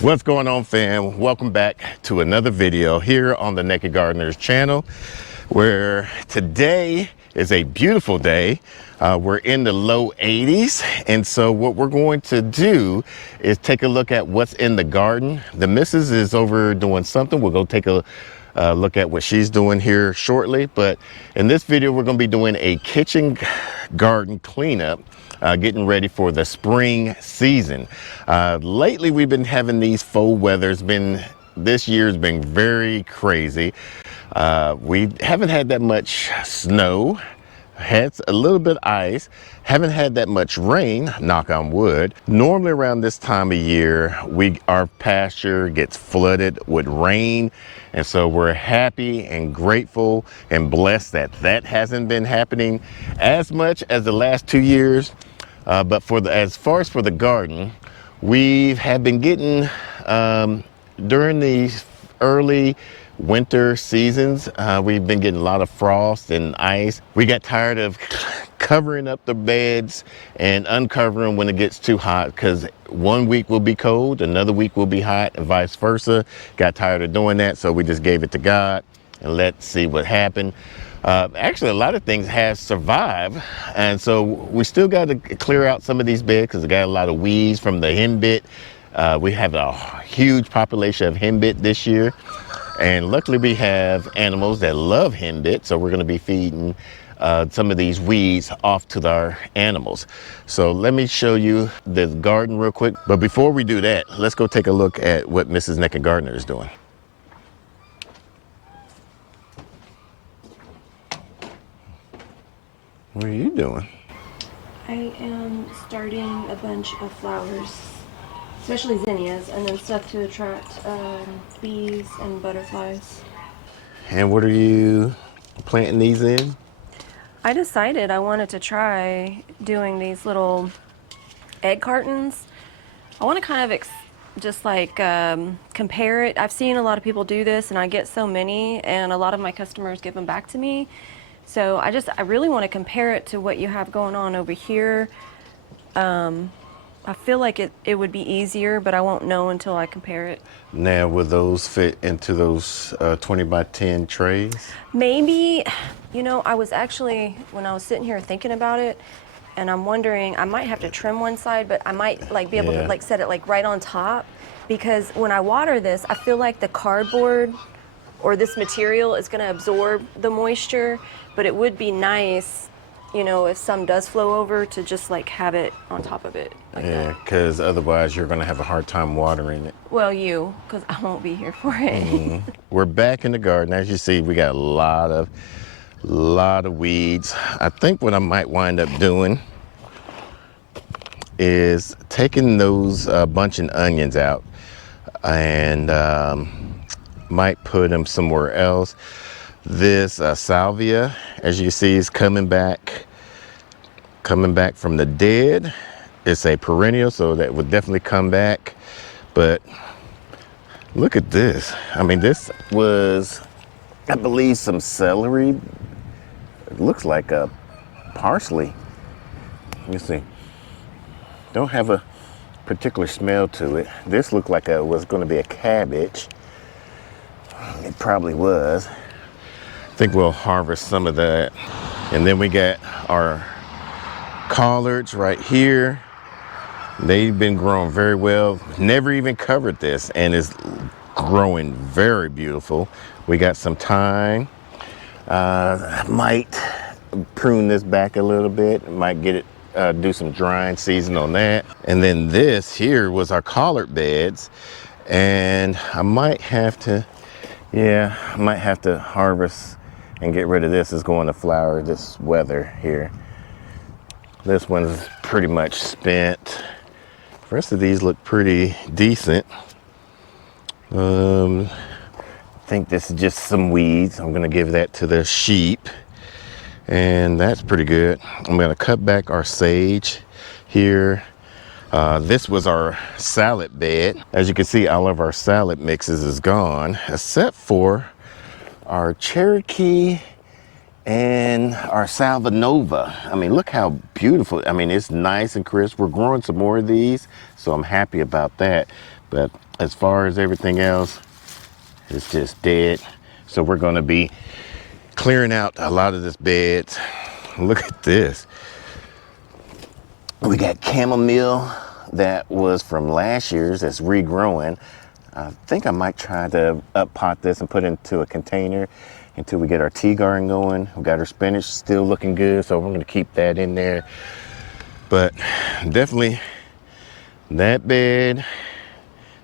What's going on, fam? Welcome back to another video here on the Naked Gardener's channel, where today is a beautiful day. We're in the low 80s, and so what we're going to do is take a look at what's in the garden. The missus is over doing something. We'll go take a look at what she's doing here shortly, but in this video we're going to be doing a kitchen garden cleanup, getting ready for the spring season. Lately we've been having these faux weathers. This year's been very crazy. We haven't had that much snow, had a little bit of ice, haven't had that much rain, knock on wood. Normally around this time of year, our pasture gets flooded with rain, and so we're happy and grateful and blessed that that hasn't been happening as much as the last 2 years. But as far as for the garden, we have been getting, during these early winter seasons, we've been getting a lot of frost and ice. We got tired of covering up the beds and uncovering when it gets too hot, because one week will be cold, another week will be hot, and vice versa. Got tired of doing that, so we just gave it to God and let's see what happened. Actually, a lot of things have survived, and so we still got to clear out some of these beds because we got a lot of weeds from the henbit. We have a huge population of henbit this year, and luckily we have animals that love henbit, so we're going to be feeding some of these weeds off to our animals. So let me show you the garden real quick, but before we do that, let's go take a look at what Mrs. Naked Gardener is doing. What are you doing? I am starting a bunch of flowers, especially zinnias, and then stuff to attract bees and butterflies. And what are you planting these in? I decided I wanted to try doing these little egg cartons. I want to kind of just like compare it. I've seen a lot of people do this, and I get so many, and a lot of my customers give them back to me. So I really want to compare it to what you have going on over here. I feel like it would be easier, but I won't know until I compare it. Now, will those fit into those 20 by 10 trays? Maybe, I was actually, when I was sitting here thinking about it, and I'm wondering, I might have to trim one side, but I might be able to set it right on top, because when I water this, I feel like the cardboard or this material is going to absorb the moisture, but it would be nice, if some does flow over, to just have it on top of it. Yeah, because otherwise you're going to have a hard time watering it. Well, because I won't be here for it. Mm-hmm. We're back in the garden. As you see, we got a lot of weeds. I think what I might wind up doing is taking those bunch of onions out and might put them somewhere else. This salvia, as you see, is coming back from the dead. It's a perennial, so that would definitely come back. But look at this. I mean, this was, I believe, some celery. It looks like a parsley. Let me see. Don't have a particular smell to it. This looked like it was going to be a cabbage. It probably was. I think we'll harvest some of that. And then we got our collards right here. They've been growing very well. Never even covered this, and it's growing very beautiful. We got some thyme. I might prune this back a little bit. Might get it, do some drying season on that. And then this here was our collard beds, and I might have to harvest and get rid of this. It's going to flower this weather here. This one's pretty much spent. The rest of these look pretty decent. I think this is just some weeds. I'm gonna give that to the sheep, and that's pretty good. I'm gonna cut back our sage here. This was our salad bed. As you can see, all of our salad mixes is gone, except for our Cherokee and our Salvanova. I mean, look how beautiful. I mean, it's nice and crisp. We're growing some more of these, so I'm happy about that. But as far as everything else, it's just dead. So we're gonna be clearing out a lot of this bed. Look at this. We got chamomile that was from last year's that's regrowing. I think I might try to up pot this and put it into a container until we get our tea garden going. We got our spinach still looking good, so we're gonna keep that in there. But definitely that bed,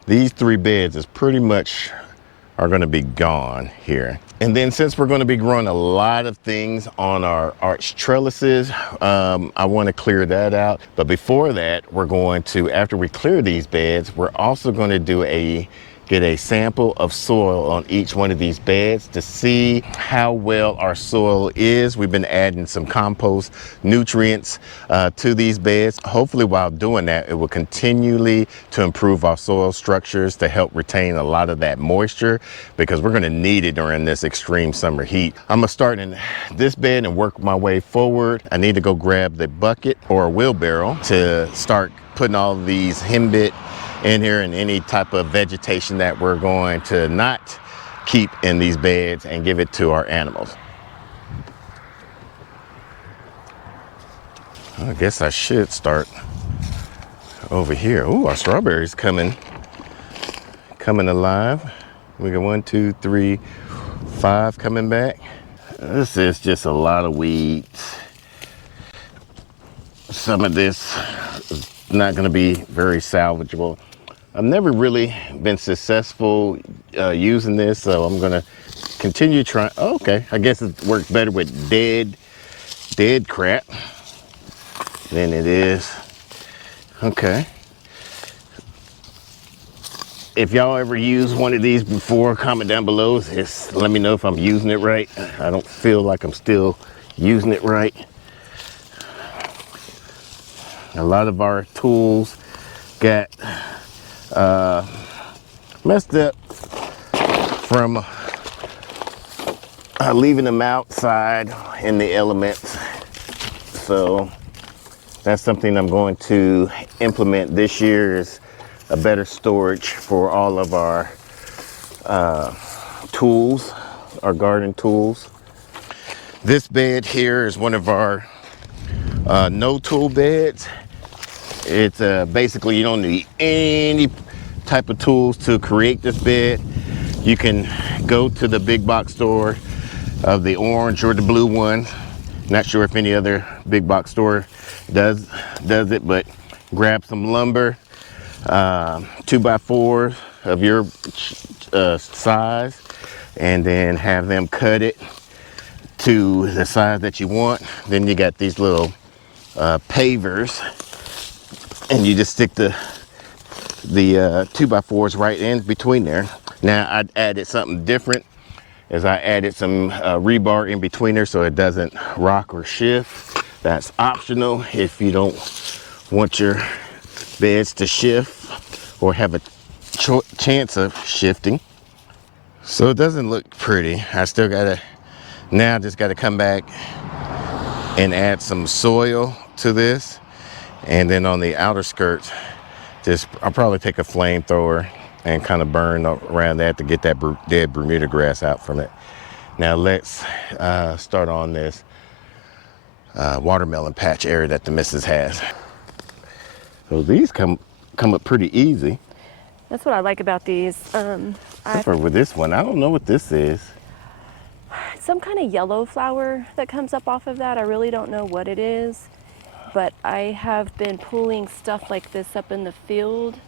these 3 beds is pretty much are gonna be gone here. And then since we're gonna be growing a lot of things on our arch trellises, I wanna clear that out. But before that, we're going to, after we clear these beds, we're also gonna get a sample of soil on each one of these beds to see how well our soil is. We've been adding some compost nutrients to these beds. Hopefully while doing that, it will continually to improve our soil structures to help retain a lot of that moisture, because we're gonna need it during this extreme summer heat. I'm gonna start in this bed and work my way forward. I need to go grab the bucket or a wheelbarrow to start putting all of these handmade in here and any type of vegetation that we're going to not keep in these beds and give it to our animals. I guess I should start over here. Ooh, our strawberries coming alive. We got 1, 2, 3, 5 coming back. This is just a lot of weeds. Some of this is not gonna be very salvageable. I've never really been successful using this, so I'm gonna continue trying. Oh, okay, I guess it works better with dead crap than it is. Okay. If y'all ever used one of these before, comment down below. Just let me know if I'm using it right. I don't feel like I'm still using it right. A lot of our tools got messed up from leaving them outside in the elements. So that's something I'm going to implement this year, is a better storage for all of our tools, our garden tools. This bed here is one of our no tool beds. It's basically, you don't need any type of tools to create this bed. You can go to the big box store of the orange or the blue one. Not sure if any other big box store does it, but grab some lumber, 2x4 of your size, and then have them cut it to the size that you want. Then you got these little pavers, and you just stick the 2x4s right in between there. Now I added something different, as I added some rebar in between there so it doesn't rock or shift. That's optional if you don't want your beds to shift or have a chance of shifting. So it doesn't look pretty. I still gotta, now just gotta come back and add some soil to this. And then on the outer skirts, I'll probably take a flamethrower and kind of burn around that to get that dead Bermuda grass out from it. Now let's start on this watermelon patch area that the missus has. So these come up pretty easy. That's what I like about these. Except for with this one, I don't know what this is. Some kind of yellow flower that comes up off of that. I really don't know what it is, but I have been pulling stuff like this up in the field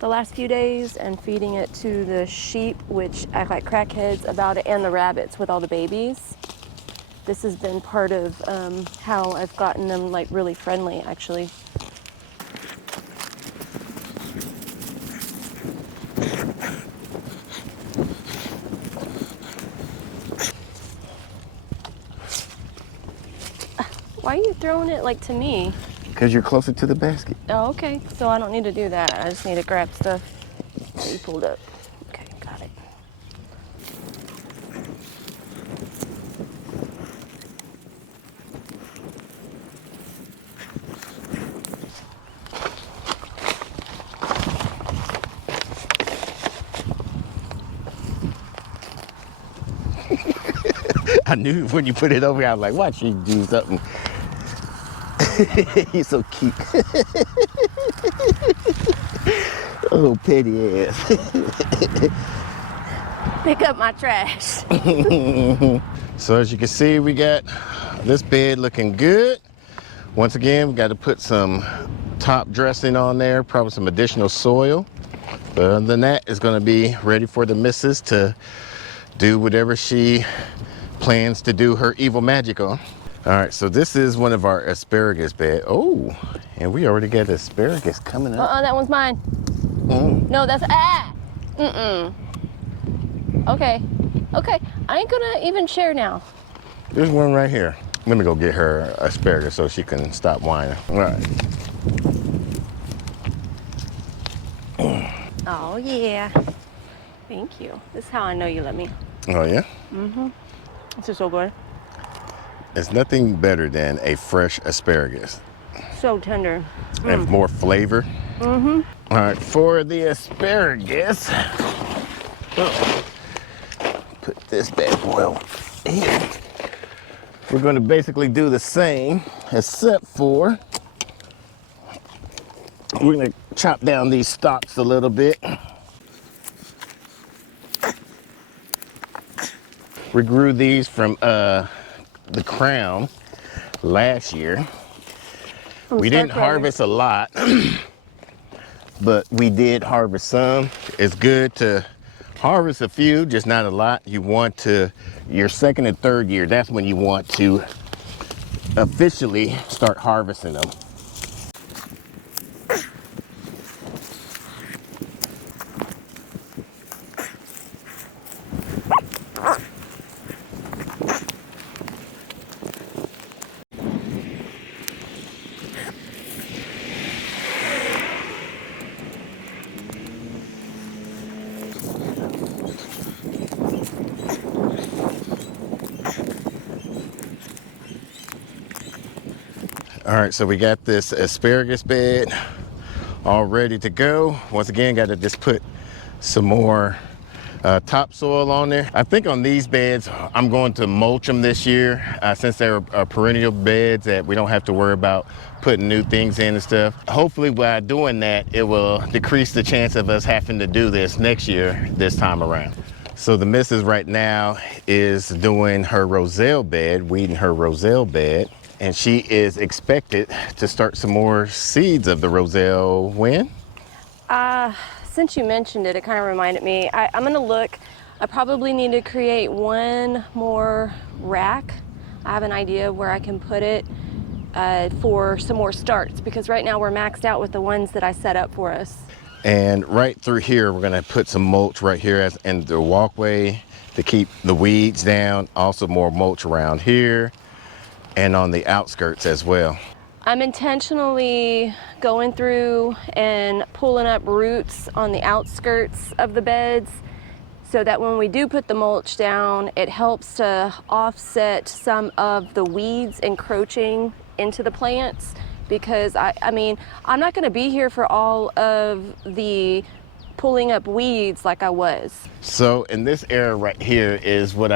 the last few days and feeding it to the sheep, which act like crackheads about it, and the rabbits with all the babies. This has been part of how I've gotten them like really friendly, actually. Why are you throwing it like to me? Because you're closer to the basket. Oh, okay. So I don't need to do that. I just need to grab stuff that you pulled up. Okay, got it. I knew when you put it over here, I was like, watch you do something. He's so cute. Oh, petty ass. Pick up my trash. So as you can see, we got this bed looking good. Once again, we got to put some top dressing on there, probably some additional soil. But other than that, it's going to be ready for the missus to do whatever she plans to do her evil magic on. All right, so this is one of our asparagus bed. Oh, and we already got asparagus coming up. That one's mine. No, that's Okay, I ain't gonna even share now. There's one right here. Let me go get her asparagus so she can stop whining. All right. Oh yeah, thank you. This is how I know you love me. Oh yeah? This is so good. It's nothing better than a fresh asparagus. So tender. And more flavor. All right, for the asparagus, put this bad boy here. We're going to basically do the same, except for we're going to chop down these stalks a little bit. We grew these from the crown last year. We didn't harvest a lot, but we did harvest some. It's good to harvest a few, just not a lot. You want to, your second and third year, that's when you want to officially start harvesting them. All right, so we got this asparagus bed all ready to go. Once again, got to just put some more topsoil on there. I think on these beds, I'm going to mulch them this year since they're perennial beds that we don't have to worry about putting new things in and stuff. Hopefully by doing that, it will decrease the chance of us having to do this next year, this time around. So the missus right now is doing her roselle bed, weeding her roselle bed. And she is expected to start some more seeds of the roselle when? Since you mentioned it, it kind of reminded me. I'm gonna look. I probably need to create one more rack. I have an idea of where I can put it for some more starts, because right now we're maxed out with the ones that I set up for us. And right through here, we're gonna put some mulch right here as in the walkway to keep the weeds down. Also more mulch around here and on the outskirts as well. I'm intentionally going through and pulling up roots on the outskirts of the beds so that when we do put the mulch down, it helps to offset some of the weeds encroaching into the plants, because I mean, I'm not gonna be here for all of the pulling up weeds like I was. So in this area right here is what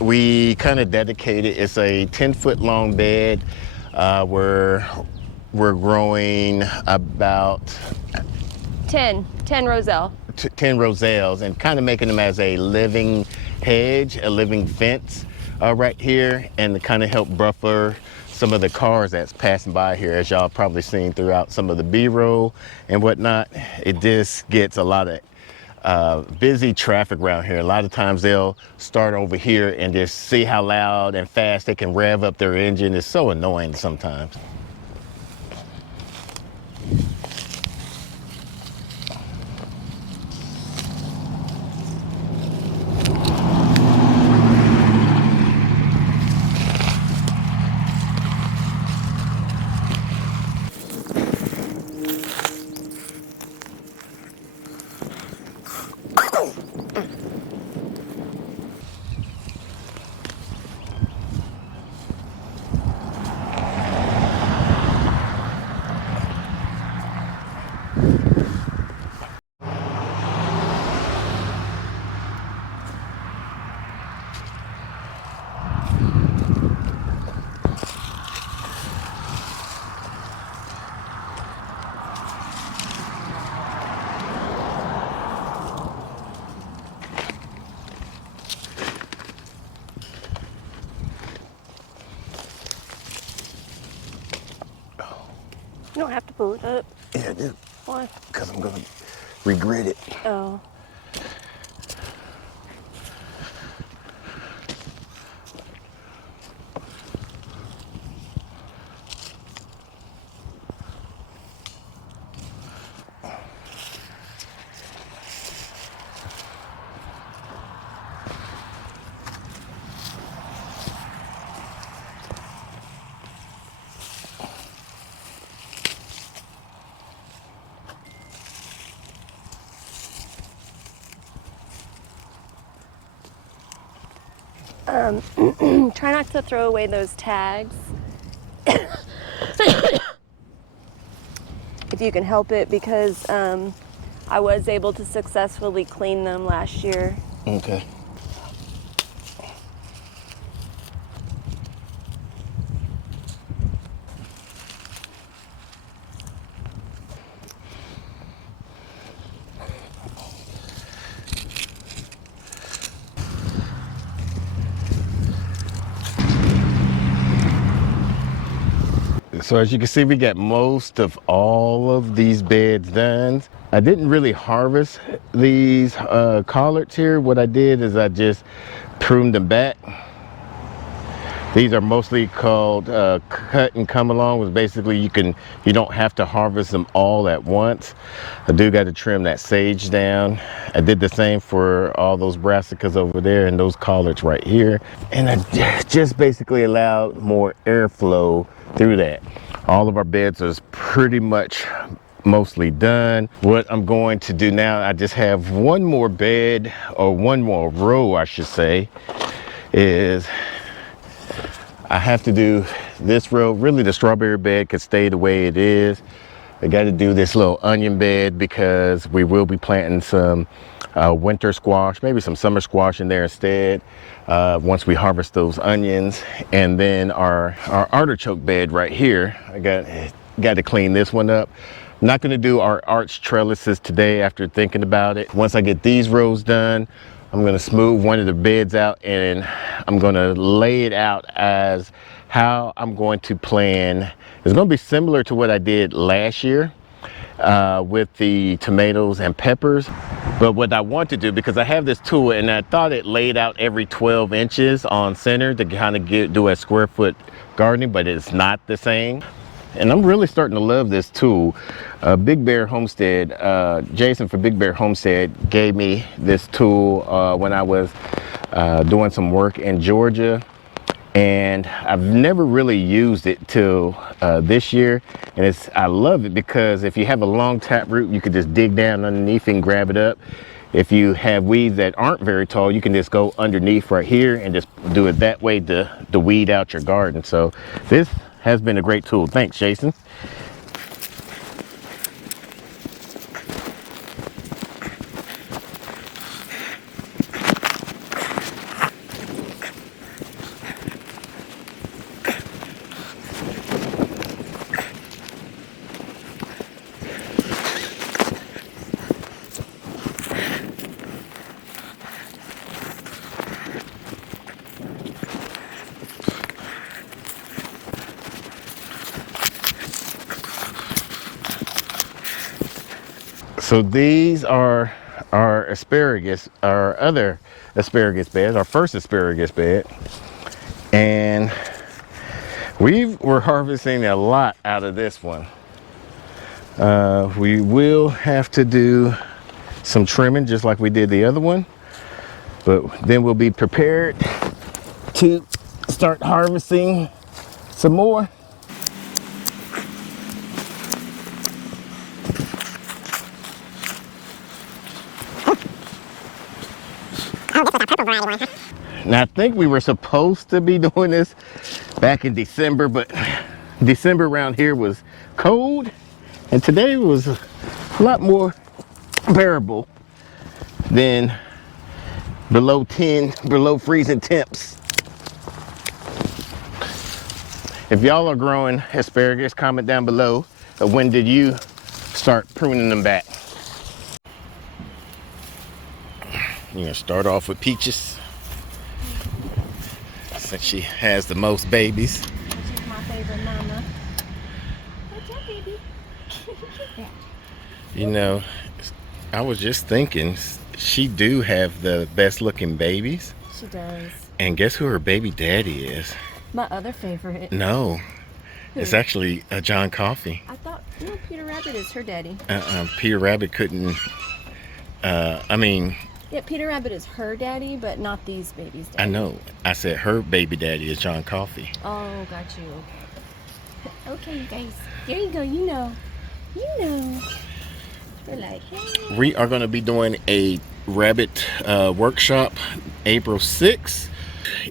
we kind of dedicated. It's a 10-foot long bed where we're growing about 10 roselle. 10 roselles and kind of making them as a living hedge, a living fence right here, and to kind of help buffer some of the cars that's passing by here. As y'all probably seen throughout some of the B-roll and whatnot, it just gets a lot of busy traffic around here. A lot of times they'll start over here and just see how loud and fast they can rev up their engine. It's so annoying sometimes. the boat up. Yeah, just Why? because I'm gonna regret it. Oh. Try not to throw away those tags. If you can help it, because I was able to successfully clean them last year. Okay. So as you can see, we got most of all of these beds done. I didn't really harvest these collards here. What I did is I just pruned them back. These are mostly called cut and come along, which basically you don't have to harvest them all at once. I do got to trim that sage down. I did the same for all those brassicas over there and those collards right here. And I just basically allowed more airflow through that. All of our beds is pretty much mostly done. What I'm going to do now, I just have one more bed, or one more row I should say, is I have to do this row. Really the strawberry bed could stay the way it is. I got to do this little onion bed because we will be planting some winter squash, maybe some summer squash in there instead, once we harvest those onions. And then our artichoke bed right here, I got to clean this one up. I'm not going to do our arch trellises today after thinking about it. Once I get these rows done, I'm going to smooth one of the beds out and I'm going to lay it out as how I'm going to plan. It's going to be similar to what I did last year with the tomatoes and peppers. But what I want to do, because I have this tool and I thought it laid out every 12 inches on center to kind of do a square foot gardening, but it's not the same. And I'm really starting to love this tool. Big Bear Homestead, Jason for Big Bear Homestead gave me this tool when I was doing some work in Georgia. And I've never really used it till this year. And I love it because if you have a long tap root, you can just dig down underneath and grab it up. If you have weeds that aren't very tall, you can just go underneath right here and just do it that way to weed out your garden. So this has been a great tool. Thanks, Jason. So these are our asparagus, our other asparagus beds, our first asparagus bed. And we're harvesting a lot out of this one. We will have to do some trimming just like we did the other one, but then we'll be prepared to start harvesting some more. Now I think we were supposed to be doing this back in December, but December around here was cold and today was a lot more bearable than below freezing temps. If y'all are growing asparagus, comment down below. When did you start pruning them back? You're gonna start off with Peaches, since she has the most babies. She's my favorite mama. What's up, baby? You know, I was just thinking, she do have the best looking babies. She does. And guess who her baby daddy is? My other favorite. No, it's actually John Coffey. I thought, no, Peter Rabbit is her daddy. Peter Rabbit couldn't, I mean... Yeah, Peter Rabbit is her daddy, but not these babies' daddy. I know. I said her baby daddy is John Coffey. Oh, got you. Okay, you guys. There you go. You know. You know. We're like, hey. We are going to be doing a rabbit workshop April 6th.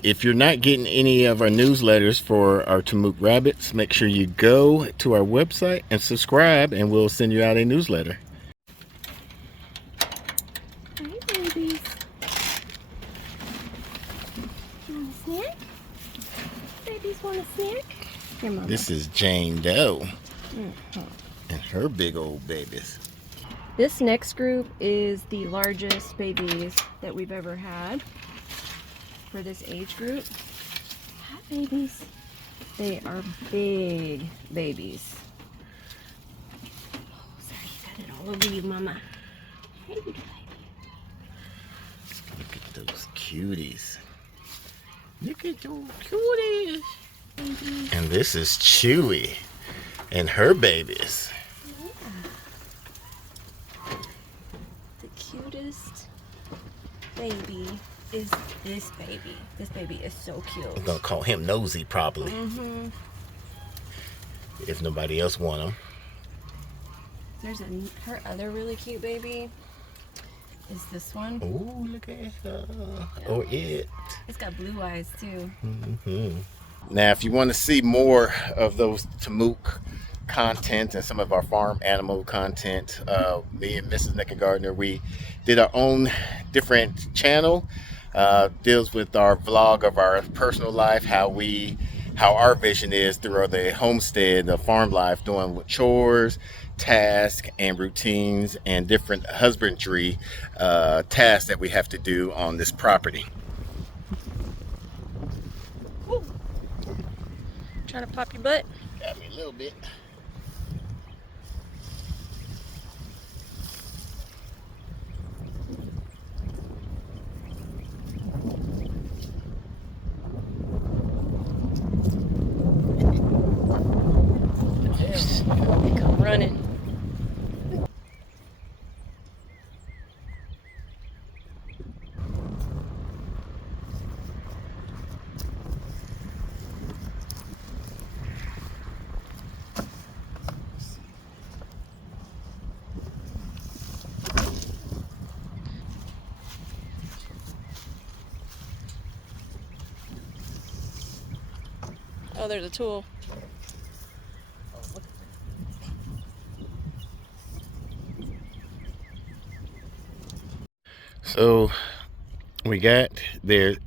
If you're not getting any of our newsletters for our Tamook rabbits, make sure you go to our website and subscribe, and we'll send you out a newsletter. Hi, babies. You want a snack? Babies want a snack? Here, Mama. This is Jane Doe and her big old babies. This next group is the largest babies that we've ever had for this age group. Hi, babies. They are big babies. Oh, sorry, you got it all over you, Mama. Hey, baby. Look at those cuties. Look at those cuties. And this is Chewy and her babies. Yeah. The cutest baby is this baby. This baby is so cute. I'm gonna call him Nosy probably. If nobody else want him. There's her other really cute baby is this one. Oh, look at her. Oh, it. It's got blue eyes too. Now, if you want to see more of those Tamook content and some of our farm animal content, me and Mrs. Naked Gardener, we did our own different channel. Deals with our vlog of our personal life, how our vision is through the homestead, the farm life, doing with chores, tasks, and routines, and different husbandry tasks that we have to do on this property. Woo. Trying to pop your butt? Got me a little bit. Come running. Oh, there's a tool. So we got the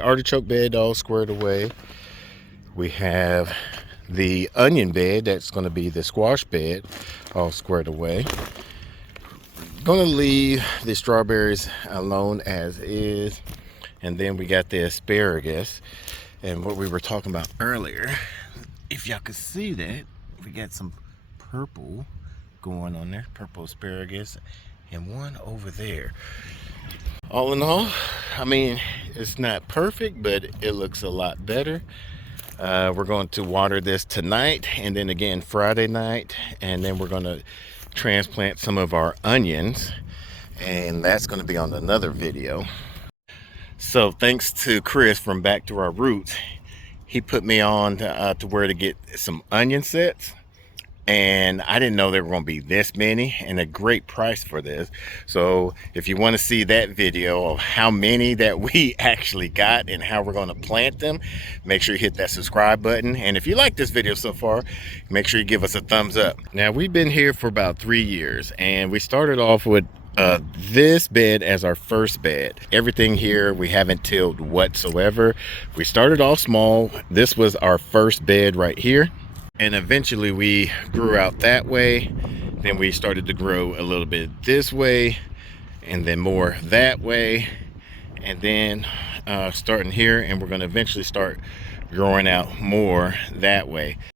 artichoke bed all squared away. We have the onion bed, that's going to be the squash bed, all squared away. Going to leave the strawberries alone as is. And then we got the asparagus. And what we were talking about earlier, if y'all could see that, we got some purple going on there, purple asparagus, and one over there. All in all, I mean, it's not perfect, but it looks a lot better. We're going to water this tonight, and then again Friday night, and then we're going to transplant some of our onions, and that's going to be on another video. So thanks to Chris from Back to Our Roots, he put me on to where to get some onion sets. And I didn't know there were going to be this many, and a great price for this. So if you want to see that video of how many that we actually got and how we're going to plant them, make sure you hit that subscribe button. And if you like this video so far, make sure you give us a thumbs up. Now, we've been here for about 3 years, and we started off with this bed as our first bed. Everything here we haven't tilled whatsoever. We started off small. This was our first bed right here. And eventually we grew out that way. Then we started to grow a little bit this way, and then more that way, and then starting here, and we're going to eventually start growing out more that way.